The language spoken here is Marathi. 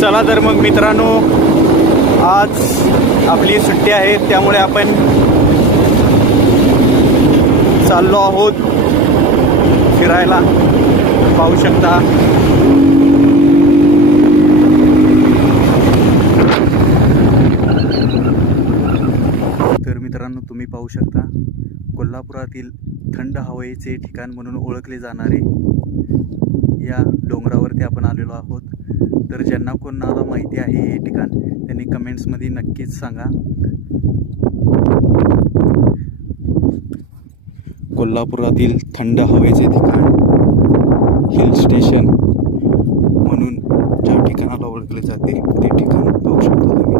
चला तर मग मित्रांनो, आज आपली सुट्टी आहे त्यामुळे आपण चाललो आहोत फिरायला. पाहू शकता तर मित्रांनो, तुम्ही पाहू शकता कोल्हापुरातील थंड हवेचे ठिकाण म्हणून ओळखले जाणारे या डोंगरावरती आपण आलेलो आहोत. तर ज्यांना कोणाला माहिती आहे हे ठिकाण त्यांनी कमेंट्समध्ये नक्कीच सांगा. कोल्हापुरातील थंड हवेचे ठिकाण, हिल स्टेशन म्हणून ज्या ठिकाणाला ओळखले जाते ते ठिकाण पाहू शकता तुम्ही.